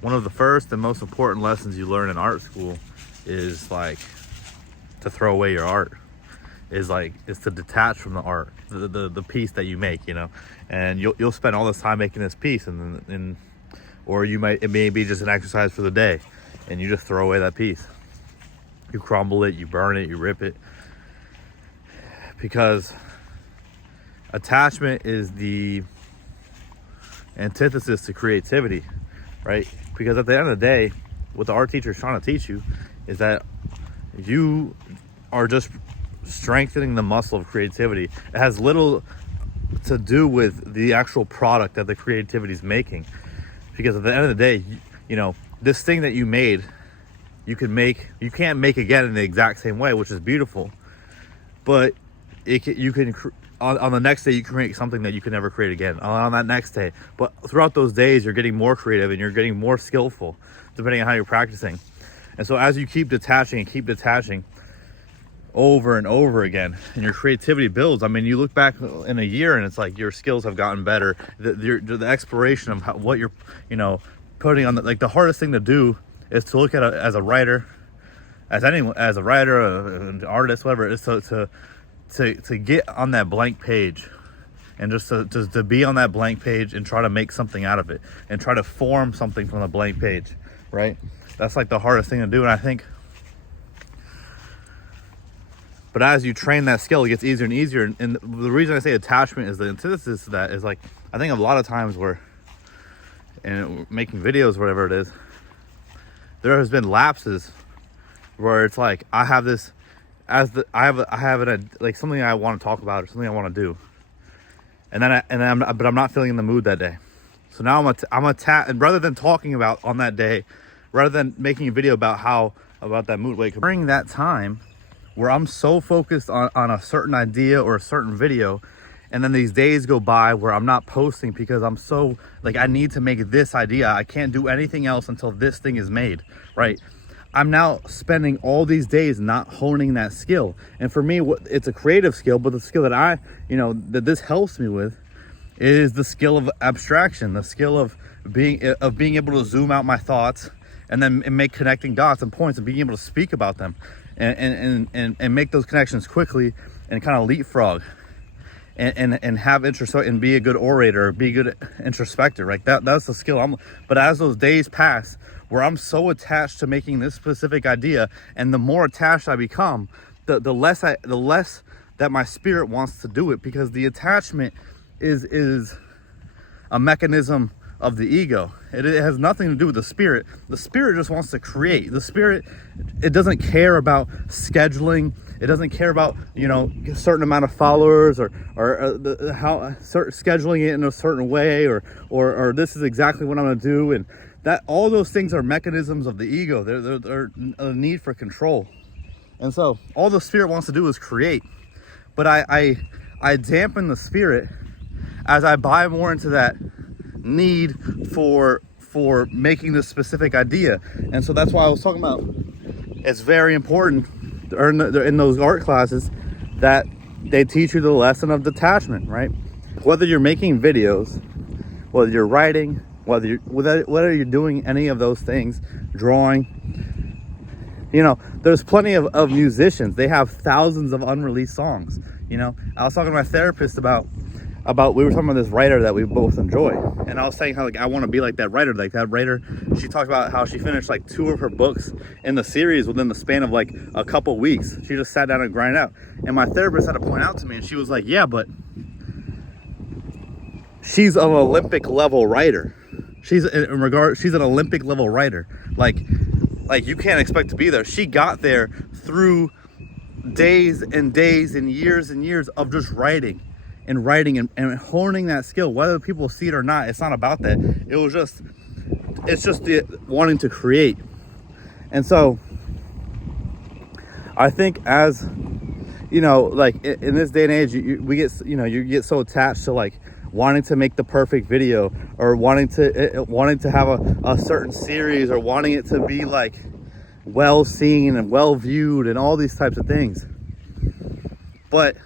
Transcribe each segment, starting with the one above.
one of the first and most important lessons you learn in art school is like to throw away your art, is to detach from the art, the piece that you make, you know. And you'll spend all this time making this piece, and or it may be just an exercise for the day, and you just throw away that piece. You crumble it, you burn it, you rip it, because attachment is the antithesis to creativity, right? Because at the end of the day, what the art teacher is trying to teach you is that you are just strengthening the muscle of creativity. It has little to do with the actual product that the creativity is making, because at the end of the day, you know, this thing that you made, you can't make again in the exact same way, which is beautiful, but you can on the next day you can create something that you can never create again on that next day. But throughout those days, you're getting more creative and you're getting more skillful depending on how you're practicing. And so as you keep detaching over and over again, and your creativity builds, I mean, you look back in a year and it's like your skills have gotten better. The exploration of what you're, you know, putting on the hardest thing to do is to look at as a writer, an artist, whatever it is, to get on that blank page, and just to be on that blank page and try to make something out of it and try to form something from the blank page, right? That's like the hardest thing to do. And I think, but as you train that skill, it gets easier and easier. And the reason I say attachment is the antithesis to that is, like, I think a lot of times in making videos, whatever it is, there has been lapses where it's like, I have this, like something I want to talk about or something I want to do, but I'm not feeling in the mood that day. So now and rather than talking about on that day, rather than making a video about that mood, like during that time where I'm so focused on a certain idea or a certain video, and then these days go by where I'm not posting because I'm so, like, I need to make this idea. I can't do anything else until this thing is made, right? I'm now spending all these days not honing that skill. And for me, it's a creative skill, but the skill that that this helps me with is the skill of abstraction, the skill of being able to zoom out my thoughts and then make connecting dots and points and being able to speak about them and make those connections quickly and kind of leapfrog and have and be a good orator, be a good introspector, right? That's the skill. But as those days pass, where I'm so attached to making this specific idea, and the more attached I become, the less that my spirit wants to do it, because the attachment is a mechanism of the ego. It has nothing to do with the spirit. The spirit just wants to create. The spirit, it doesn't care about scheduling. It doesn't care about, a certain amount of followers or scheduling it in a certain way or this is exactly what I'm going to do. And that, all those things are mechanisms of the ego. They're a need for control. And so all the spirit wants to do is create. But I dampen the spirit as I buy more into that need for making this specific idea. And so that's why I was talking about, it's very important in those art classes that they teach you the lesson of detachment, right? Whether you're making videos, whether you're writing, whether you're doing any of those things, drawing, there's plenty of musicians. They have thousands of unreleased songs. I was talking to my therapist about we were talking about this writer that we both enjoy, and I was saying how, like, I want to be like that writer. Like, that writer, she talked about how she finished like 2 of her books in the series within the span of like a couple weeks. She just sat down and grinded out. And my therapist had to point out to me, and she was like, yeah, but she's an Olympic level writer. She's an Olympic level writer. Like you can't expect to be there. She got there through days and days and years of just writing and honing that skill. Whether people see it or not, it's not about that. It's just the wanting to create. And so I think, as like in this day and age, you get so attached to like wanting to make the perfect video, or wanting to have a certain series, or wanting it to be like well seen and well viewed and all these types of things. But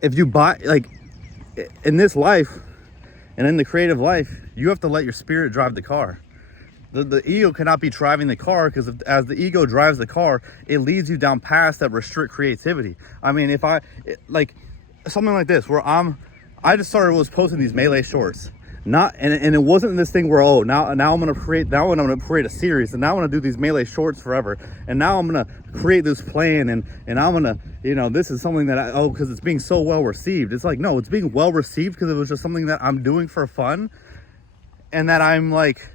if you buy, like, in this life and in the creative life, You have to let your spirit drive the car. The ego cannot be driving the car, because as the ego drives the car, it leads you down paths that restrict creativity. I mean, if like something like this, where I just was posting these melee shorts, and it wasn't this thing where, oh, now I'm gonna create a series, and now I'm gonna do these melee shorts forever, and now I'm gonna create this plan, and I'm gonna, this is something that because it's being so well received. It's like, no, it's being well received because it was just something that I'm doing for fun, and that I'm like.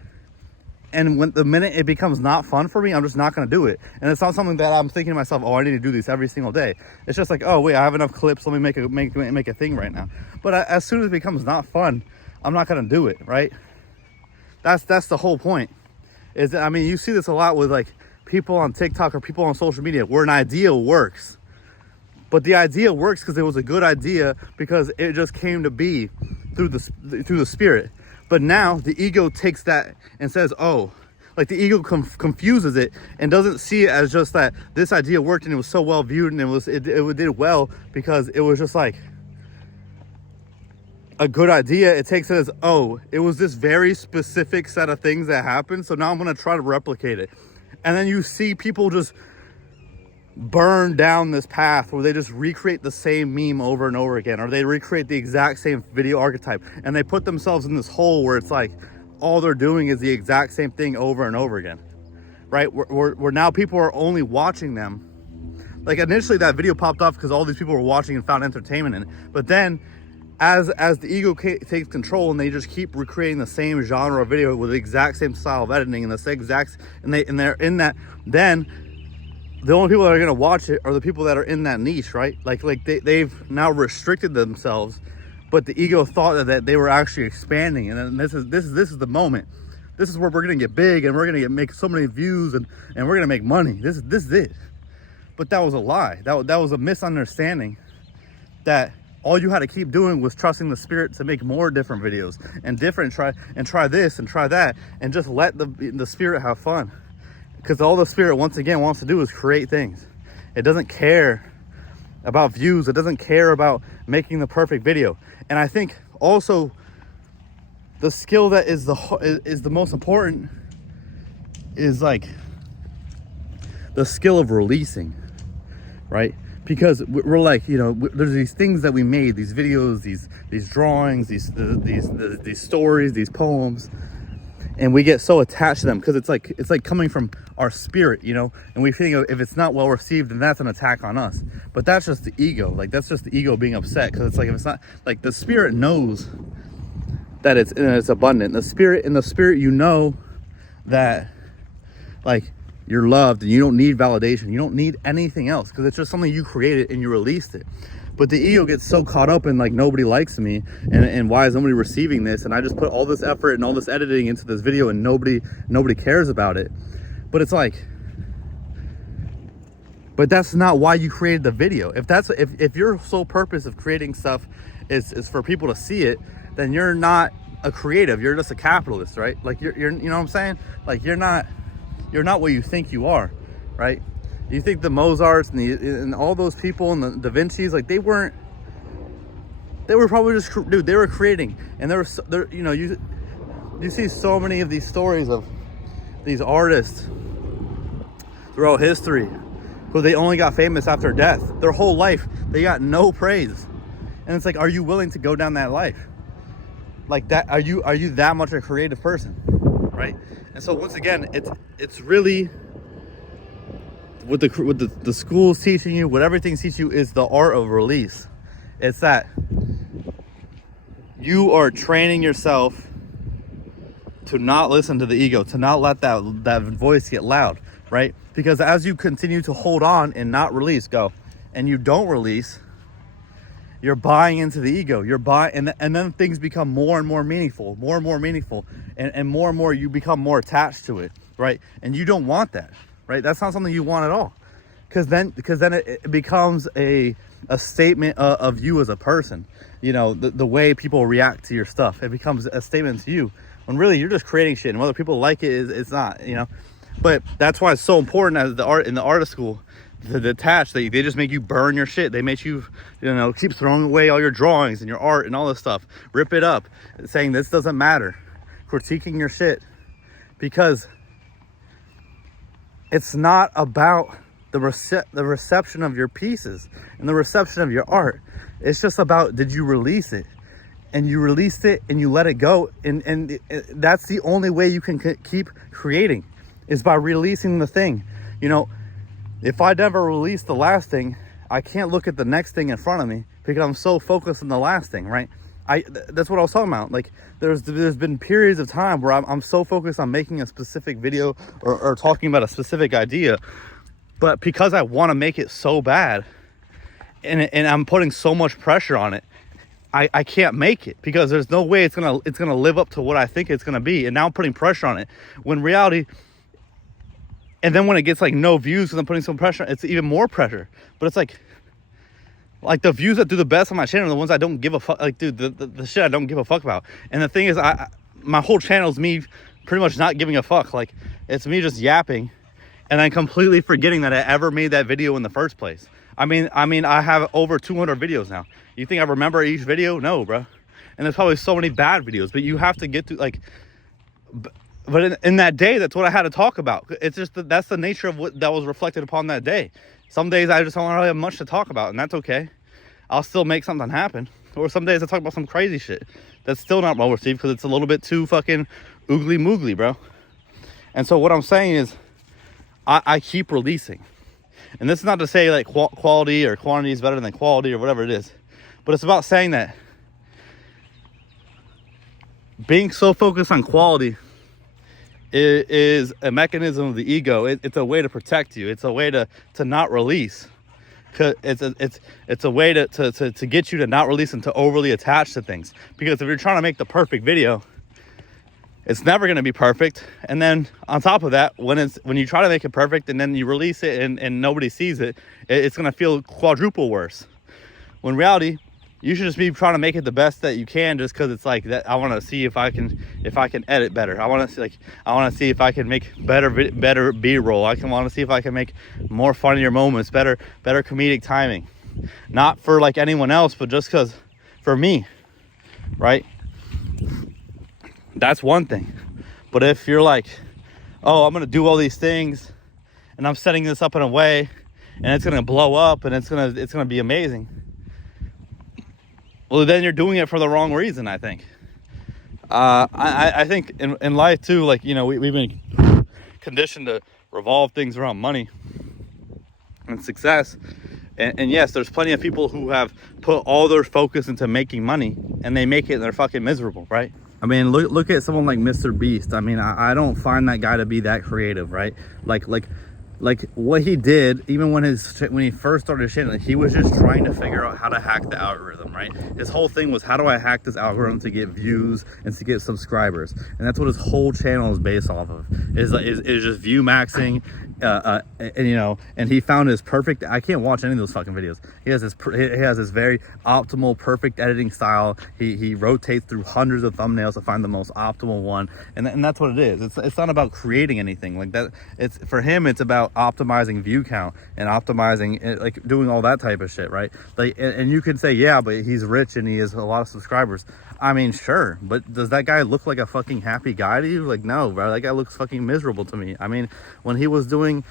And when the minute it becomes not fun for me, I'm just not going to do it. And it's not something that I'm thinking to myself, oh, I need to do these every single day. It's just like, oh, wait, I have enough clips. Let me make a thing right now. But as soon as it becomes not fun, I'm not going to do it, right? That's the whole point. I mean, you see this a lot with like people on TikTok or people on social media where an idea works. But the idea works because it was a good idea, because it just came to be through the spirit. But now the ego takes that and says, oh, like the ego confuses it and doesn't see it as just that this idea worked and it was so well viewed, and it did well because it was just like a good idea. It takes it as, oh, it was this very specific set of things that happened, so now I'm going to try to replicate it. And then you see people just burn down this path where they just recreate the same meme over and over again, or they recreate the exact same video archetype, and they put themselves in this hole where it's like all they're doing is the exact same thing over and over again, right? Where now people are only watching them. Like initially that video popped off because all these people were watching and found entertainment in it, but then as the ego takes control and they just keep recreating the same genre of video with the exact same style of editing and the same exact, and they're in that, then the only people that are going to watch it are the people that are in that niche, right? Like they've now restricted themselves, but the ego thought that they were actually expanding. And then this is the moment. This is where we're going to get big, and we're going to make so many views, and we're going to make money. This is it. But that was a lie. That was a misunderstanding, that all you had to keep doing was trusting the spirit to make more different videos and try this and try that, and just let the spirit have fun. Because all the spirit, once again, wants to do is create things. It doesn't care about views. It doesn't care about making the perfect video. And I think also the skill that is the most important is like the skill of releasing, right? Because we're like, there's these things that we made, these videos, these drawings, these stories, these poems, and we get so attached to them because it's like coming from our spirit, and we think if it's not well received, then that's an attack on us. But that's just the ego. Like that's just the ego being upset, because it's like, if it's not, like, the spirit knows that it's abundant. The spirit, that like you're loved and you don't need validation. You don't need anything else, because it's just something you created and you released it. But the ego gets so caught up in like, nobody likes me, and why is nobody receiving this? And I just put all this effort and all this editing into this video, and nobody cares about it. But it's like, but that's not why you created the video. If your sole purpose of creating stuff is for people to see it, then you're not a creative. You're just a capitalist, right? Like you're you know what I'm saying? Like you're not what you think you are, right? You think the Mozarts and all those people and the Da Vinci's, like they were probably just, dude, they were creating, and you see so many of these stories of these artists throughout history who they only got famous after death. Their whole life they got no praise, and it's like, are you willing to go down that life like that? Are you that much a creative person, right? And so once again, it's really what the school's teaching you, what everything's teaching you, is the art of release. It's that you are training yourself to not listen to the ego, to not let that voice get loud, right? Because as you continue to hold on and not release, and you don't release, you're buying into the ego. And then things become more and more meaningful, and more you become more attached to it, right? And you don't want that. Right, that's not something you want at all, because then it becomes a statement of you as a person. The way people react to your stuff, it becomes a statement to you, when really you're just creating shit, and whether people like it, it's not. But that's why it's so important as in the artist school to detach. They just make you burn your shit. They make you keep throwing away all your drawings and your art and all this stuff. Rip it up, saying this doesn't matter. critiquing your shit, because it's not about the reception of your pieces and the reception of your art. It's just about, did you release it? And you released it and you let it go. And that's the only way you can keep creating, is by releasing the thing. You know, if I never release the last thing, I can't look at the next thing in front of me because I'm so focused on the last thing, right? That's what I was talking about. Like, there's been periods of time where I'm so focused on making a specific video or talking about a specific idea, but because I want to make it so bad, and I'm putting so much pressure on it, I can't make it, because there's no way it's gonna live up to what I think it's gonna be. And now I'm putting pressure on it, when reality, and then when it gets like no views because I'm putting some pressure, it's even more pressure. But it's like the views that do the best on my channel are the ones I don't give a fuck. Like, dude, the shit I don't give a fuck about. And the thing is, my whole channel is me pretty much not giving a fuck. Like, it's me just yapping and then completely forgetting that I ever made that video in the first place. I mean, I have over 200 videos now. You think I remember each video? No, bro. And there's probably so many bad videos, but you have to get to, like, but in that day, that's what I had to talk about. It's just that's the nature of what that was reflected upon that day. Some days I just don't really have much to talk about, and that's okay. I'll still make something happen. Or some days I talk about some crazy shit that's still not well received because it's a little bit too fucking oogly moogly, bro. And so what I'm saying is, I keep releasing. And this is not to say like quality or quantity is better than quality or whatever it is, but it's about saying that being so focused on quality is a mechanism of the ego. It's a way to protect you. It's a way to not release. It's a way to get you to not release and to overly attach to things. Because if you're trying to make the perfect video, it's never going to be perfect. And then on top of that, when you try to make it perfect and then you release it and nobody sees it, it's going to feel quadruple worse. When in reality, you should just be trying to make it the best that you can, just because it's like that. I want to see if I can edit better. I want to see if I can make better B-roll. Want to see if I can make more funnier moments, better comedic timing. Not for like anyone else, but just because for me, right? That's one thing. But if you're like, oh, I'm gonna do all these things and I'm setting this up in a way and it's gonna blow up and it's gonna be amazing, well, then you're doing it for the wrong reason, I think. I think in life too, like, you know, we've been conditioned to revolve things around money and success. And yes, there's plenty of people who have put all their focus into making money and they make it and they're fucking miserable, right? I mean, look at someone like Mr. Beast. I mean, I don't find that guy to be that creative, right? Like what he did, even when he first started his channel, he was just trying to figure out how to hack the algorithm, right? His whole thing was, how do I hack this algorithm to get views and to get subscribers? And that's what his whole channel is based off of, is just view maxing. And you know, and he found his perfect. I can't watch any of those fucking videos. He has this very optimal, perfect editing style. He rotates through hundreds of thumbnails to find the most optimal one, and that's what it is. It's not about creating anything like that. It's, for him, it's about optimizing view count and optimizing, like, doing all that type of shit, right? Like, and you could say, yeah, but he's rich and he has a lot of subscribers. I mean, sure, but does that guy look like a fucking happy guy to you? Like, no, bro, that guy looks fucking miserable to me. I mean, when he was doing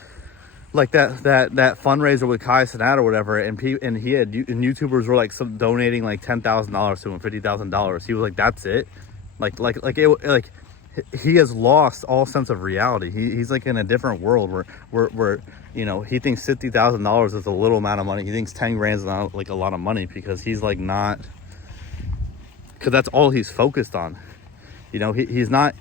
like that fundraiser with Kai Cenat or whatever, and YouTubers were like donating like $10,000 to him, $50,000. He was like, that's it. Like he has lost all sense of reality. He's like in a different world where you know, he thinks $50,000 is a little amount of money. He thinks 10 grand is not like a lot of money, because he's like not. Because that's all he's focused on. You know, he's not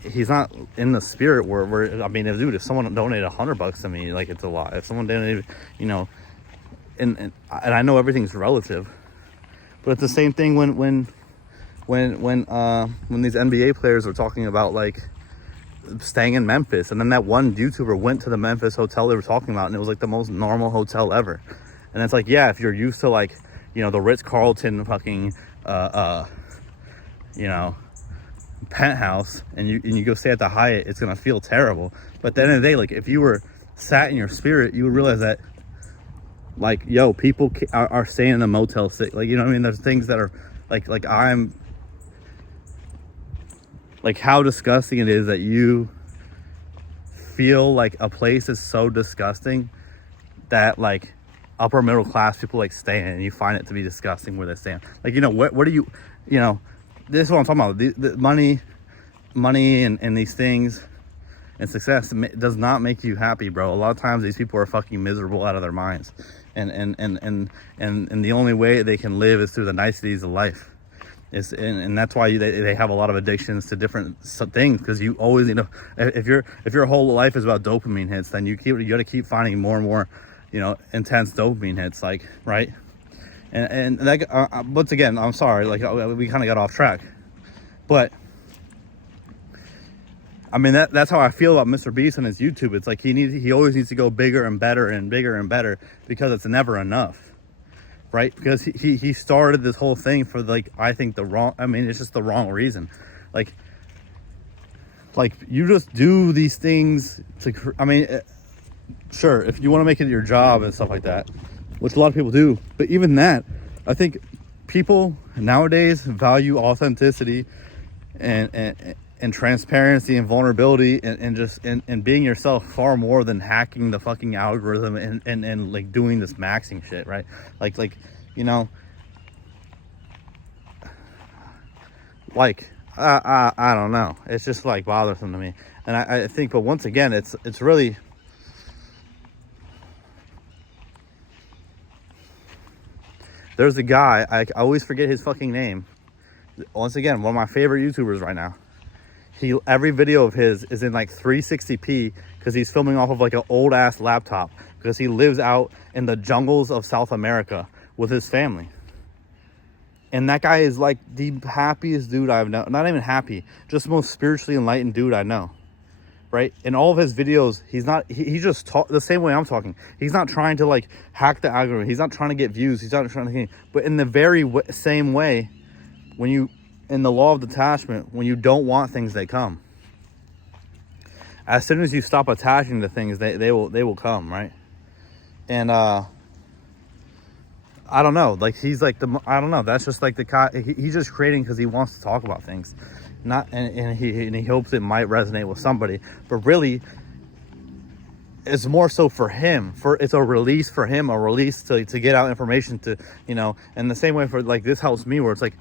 in the spirit where I mean, dude, if someone donated $100 to me, like, it's a lot. If someone donated, you know, and I know everything's relative, but it's the same thing when these NBA players were talking about like staying in Memphis, and then that one YouTuber went to the Memphis hotel they were talking about, and it was like the most normal hotel ever. And it's like, yeah, if you're used to, like, you know, the Ritz-Carlton fucking you know, penthouse, and you go stay at the Hyatt, it's gonna feel terrible. But at the end of the day, like, if you were sat in your spirit, you would realize that, like, yo, people are staying in a Motel 6. Like, you know what I mean? There's things that are like like how disgusting it is that you feel like a place is so disgusting that like upper middle class people like stay in, and you find it to be disgusting where they stand. Like, you know, what do you, you know, this is what I'm talking about. The money and these things and success does not make you happy, bro. A lot of times these people are fucking miserable out of their minds, and the only way they can live is through the niceties of life. And that's why they have a lot of addictions to different things, because you always, you know, if your whole life is about dopamine hits, then you got to keep finding more and more, you know, intense dopamine hits, like, right? And that, once again, I'm sorry, like, we kind of got off track, but I mean, that's how I feel about Mr. Beast and his YouTube. It's like he always needs to go bigger and better and bigger and better, because it's never enough. Right? Because he started this whole thing for, like, I think it's just the wrong reason. Like you just do these things to, I mean, sure, if you want to make it your job and stuff like that, which a lot of people do, but even that, I think people nowadays value authenticity and transparency and vulnerability and just being yourself far more than hacking the fucking algorithm and like doing this maxing shit, right? Like, you know, like, I don't know. It's just like bothersome to me. And I think, but once again, it's really, there's a guy, I always forget his fucking name. Once again, one of my favorite YouTubers right now. Every video of his is in like 360p, because he's filming off of like an old ass laptop, because he lives out in the jungles of South America with his family. And that guy is like the happiest dude I've known. Not even happy, just the most spiritually enlightened dude I know. Right? In all of his videos, he just talk the same way I'm talking. He's not trying to like hack the algorithm. He's not trying to get views. He's not trying to, but in the very same way, in the law of detachment, when you don't want things, they come. As soon as you stop attaching to things, they will come, right? And I don't know, like, he's like I don't know, that's just like he's just creating because he wants to talk about things, and he hopes it might resonate with somebody, but really it's more so for him, it's a release for him, a release to get out information to, you know. And the same way for, like, this helps me, where it's like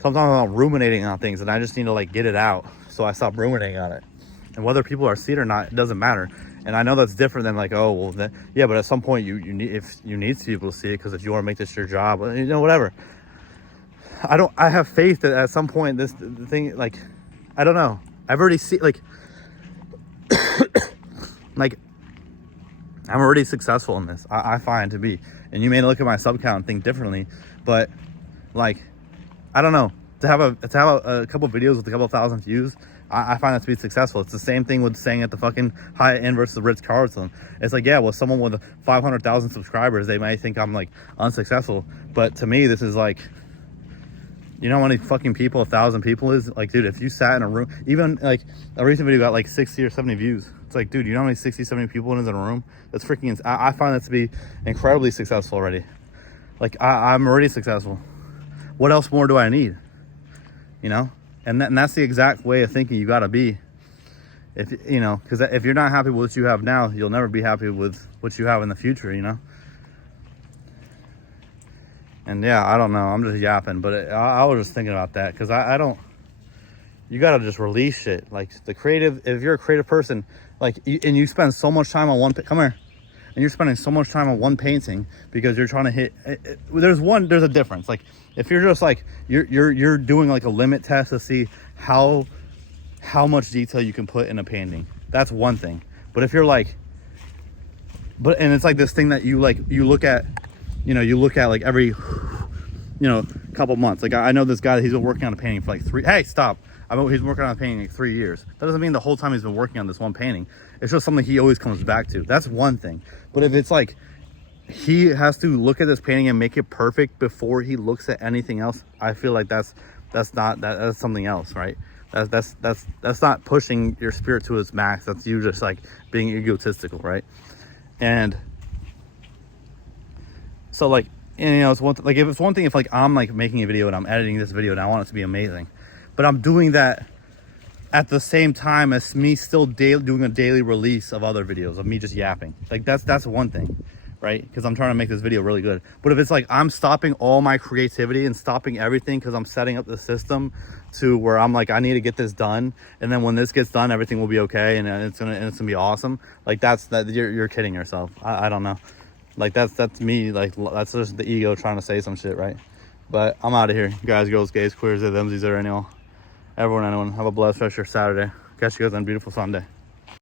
sometimes I'm ruminating on things and I just need to like get it out, so I stop ruminating on it. And whether people are see it or not, it doesn't matter. And I know that's different than like, oh well, yeah, but at some point you need people to see it, because if you want to make this your job, you know, whatever. I have faith that at some point the thing, like, I don't know, I've already seen, like like, I'm already successful in this, I find to be. And you may look at my sub count and think differently, but like, I don't know, to have a couple videos with a couple thousand views, I find that to be successful. It's the same thing with saying at the fucking high end versus the Ritz-Carlton. It's like, yeah, well, someone with 500,000 subscribers, they might think I'm like unsuccessful, but to me, this is like, you know how many fucking people 1,000 people is? Like, dude, if you sat in a room, even like a recent video got like 60 or 70 views. It's like, dude, you know how many 60, 70 people is in a room? That's freaking, I find that to be incredibly successful already. Like, I'm already successful. What else more do I need? You know? And that's the exact way of thinking you got to be. If, you know, because if you're not happy with what you have now, you'll never be happy with what you have in the future, you know? And yeah, I don't know, I'm just yapping, but I was just thinking about that, because I don't, you got to just release shit. Like, if you're a creative person, like, and you spend so much time on come here, and you're spending so much time on one painting because you're trying to hit, there's a difference. Like, if you're just like, you're doing like a limit test to see how much detail you can put in a painting, that's one thing. But if you're like, and it's like this thing that you look at, you know, you look at like every, you know, couple months. Like, I know this guy, he's been working on a painting for like he's working on a painting like 3 years. That doesn't mean the whole time he's been working on this one painting. It's just something he always comes back to. That's one thing. But if it's like, he has to look at this painting and make it perfect before he looks at anything else, I feel like that's something else, right? That's not pushing your spirit to its max. That's you just like being egotistical, right? And so, like, you know, it's one like, if it's one thing if like I'm like making a video and I'm editing this video and I want it to be amazing, but I'm doing that at the same time as me still doing a daily release of other videos of me just yapping. Like that's one thing, right? Because I'm trying to make this video really good. But if it's like I'm stopping all my creativity and stopping everything because I'm setting up the system to where I'm like, I need to get this done, and then when this gets done, everything will be okay, and it's gonna be awesome. Like you're kidding yourself. I don't know. Like that's me. Like that's just the ego trying to say some shit, right? But I'm out of here, guys, girls, gays, queers, themsies, or anyone. Everyone, anyone, have a blessed rest of your Saturday. Catch you guys on a beautiful Sunday.